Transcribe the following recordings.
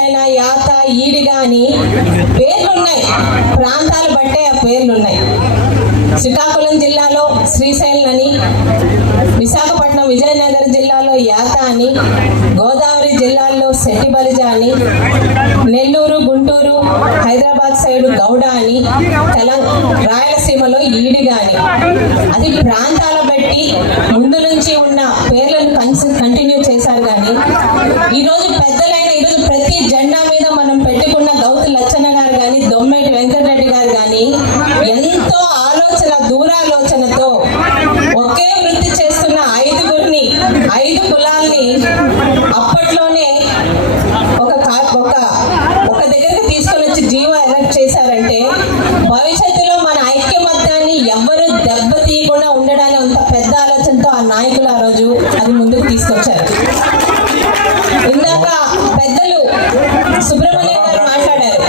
శ్రీశైల, యాత, ఈడిగా అని పేర్లున్నాయి. ప్రాంతాలు బట్టే ఆ పేర్లున్నాయి. శ్రీకాకుళం జిల్లాలో శ్రీశైలం అని, విశాఖపట్నం, విజయనగరం జిల్లాలో యాత అని, గోదావరి జిల్లాల్లో సెట్టిబలిజ అని, నెల్లూరు, గుంటూరు, హైదరాబాద్ సైడ్ గౌడ అని, రాయలసీమలో ఈడిగా అని. అది ప్రాంతాల బట్టి ముందు నుంచి ఉన్న పేర్లను కంటిన్యూ చేశారు. కానీ ఈరోజు ఈరోజు ప్రతి జెండా మీద మనం పెట్టుకున్న గౌతు లచ్చన్న గారు కానీ, దొమ్మేటి వెంకటరెడ్డి గారు కానీ ఎంతో దూరాలోచనతో ఒకే వృత్తి చేస్తున్న 5గురిని, 5 కులాల్ని అప్పట్లోనే ఒక దగ్గరికి తీసుకొని వచ్చి జీవో ఎలక్ట్ చేశారంటే భవిష్యత్తులో మన ఐక్యమత్యాన్ని ఎవ్వరూ దెబ్బతీయకుండా ఉండడానికి అంత పెద్ద ఆలోచనతో ఆ నాయకులు ఆ రోజు అది ముందుకు తీసుకొచ్చారు. ఇందాక పెద్దలు సుబ్రహ్మణ్యం గారు మాట్లాడారు.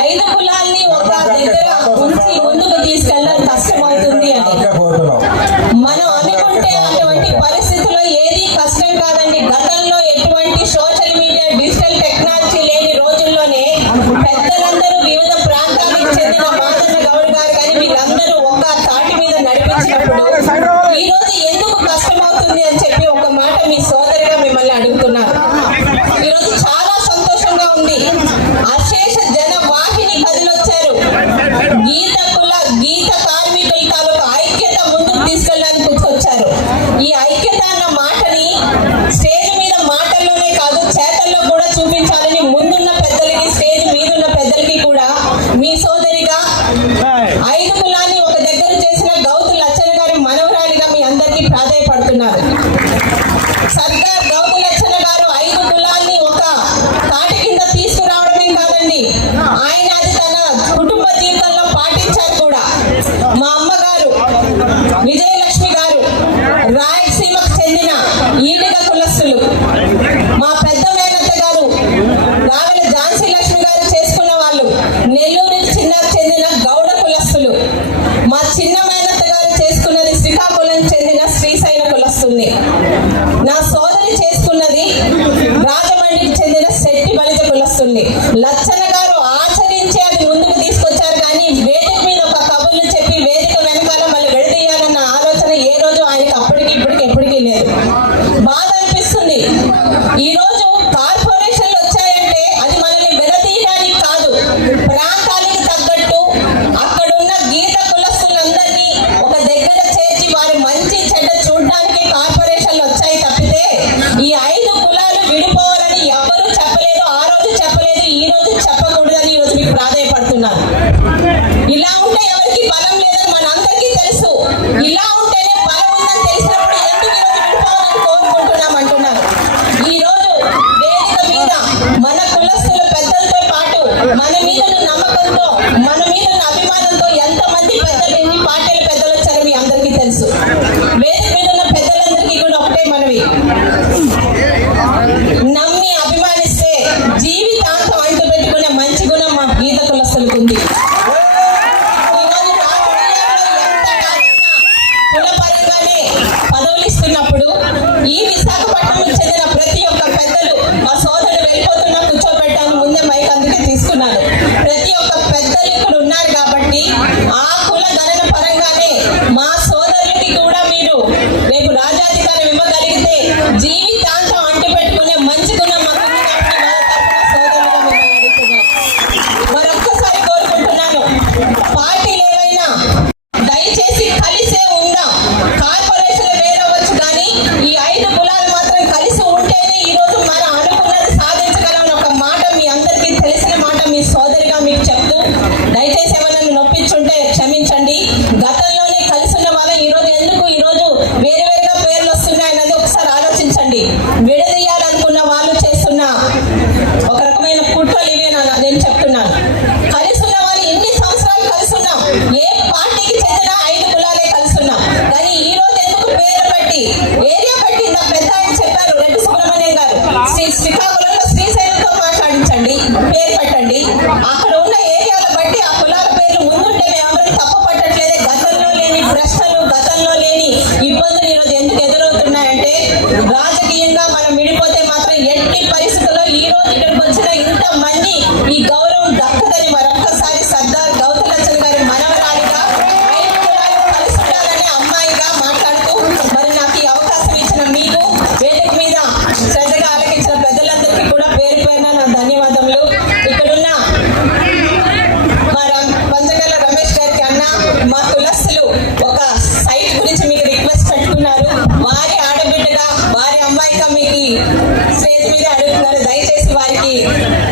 5 కులాల్ని ఒక దగ్గర ఉంచి ముందుకు తీసుకెళ్ళడం కష్టమవుతుంది అని. మనం అనుకుంటే అటువంటి పరిస్థితుల్లో ఏది కష్టం కాదండి. గతంలో ఎటువంటి సోషల్ మీడియా, డిజిటల్ టెక్నాలజీ లేని రోజుల్లోనే పెద్దలందరూ వివిధ ప్రాంతాలకు చెందిన మాదన్న గౌడ్ గారు కానీ వీళ్ళందరూ ఒక తాటి మీద నడిపించినప్పుడు ఈ రోజు ఎందుకు కష్టమవుతుంది అని చెప్పి ఒక మాట మీ సోదరిగా మిమ్మల్ని అడుగుతున్నారు. ఈరోజు చాలా సంతోషంగా ఉంది. అశేష జన వాహిని కదిలొచ్చారు. గీత కార్మికుల తాలూకు ఐక్యత ముందుకు తీసుకెళ్ళడానికి గుర్తొచ్చారు. ఈ ఐక్యత అన్న మాటని స్టేజ్ మీద మాటల్లోనే కాదు చేతల్లో కూడా చూపించాలని ముందున్న పెద్దలకి, స్టేజ్ మీదున్న పెద్దలకి కూడా మీ సోదరిగా 5 కులాన్ని ఒక దగ్గర చేసిన గౌతు లచ్చన్న గారి మనవరాలిగా మీ అందరికీ ప్రాధాయపడుతున్నారు. సర్దార్ గౌతు లచ్చన్న గారు 5 కులాల్ని ఒక తాటి కింద తీసుకురావడమే కాదండి, ఆయన అది తన కుటుంబ జీవితంలో పాటించారు కూడా. మా అమ్మగారు విజయలక్ష్మి గారు రాయలసీమకు చెందిన ఈడిగ కులస్తులు. మా పెద్ద మేనత్త గారు రాగల ఝాన్సీ లక్ష్మి గారు చేసుకున్న వాళ్ళు నెల్లూరు చెందిన గౌడ కులస్తులు. మా చిన్న మేనత్త గారు చేసుకున్నది శ్రీకాకుళం చెందిన శ్రీశైల కులస్తుల్ని. నా సోదరి చేసుకున్నది రాజమండ్రికి చెందిన శెట్టి బలిజ కులస్తుల్ని. లచ్చన్న గారు ఆచరించి అది ముందుకు తీసుకొచ్చారు. కానీ వేదిక మీద ఒక కబుర్లు చెప్పి వేదిక వెనకాల మళ్ళీ విడదీయాలన్న ఆలోచన ఏ రోజు ఆయనకి అప్పటికి ఇప్పటికి ఎప్పటికీ లేదు. బాధ అనిపిస్తుంది. ఈ రోజు కార్పొరేషన్లు వచ్చాయంటే అది మనల్ని విడదీయడానికి కాదు, ప్రాంతానికి తగ్గట్టు అక్కడున్న గీత కులస్తులందరినీ ఒక దగ్గర చేర్చి వారి మంచి చెడ్డ చూడడానికి కార్పొరేషన్లు వచ్చాయి తప్పితే ఈ 5 కులాలు విడిపోవాలని ఎవరూ చెప్పలేదు. ఆ రోజు చెప్పలేదు, ఈ రోజు చెప్పలేదు.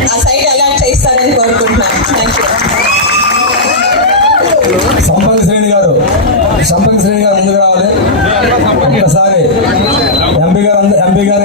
ఆ సైట్ అలాట్ చేస్తారని కోరుకుంటున్నాను. Thank you. సంపంగి శ్రేణి గారు ముందుకు రావాలి. ఒక్కసారి ఎంపీ గారు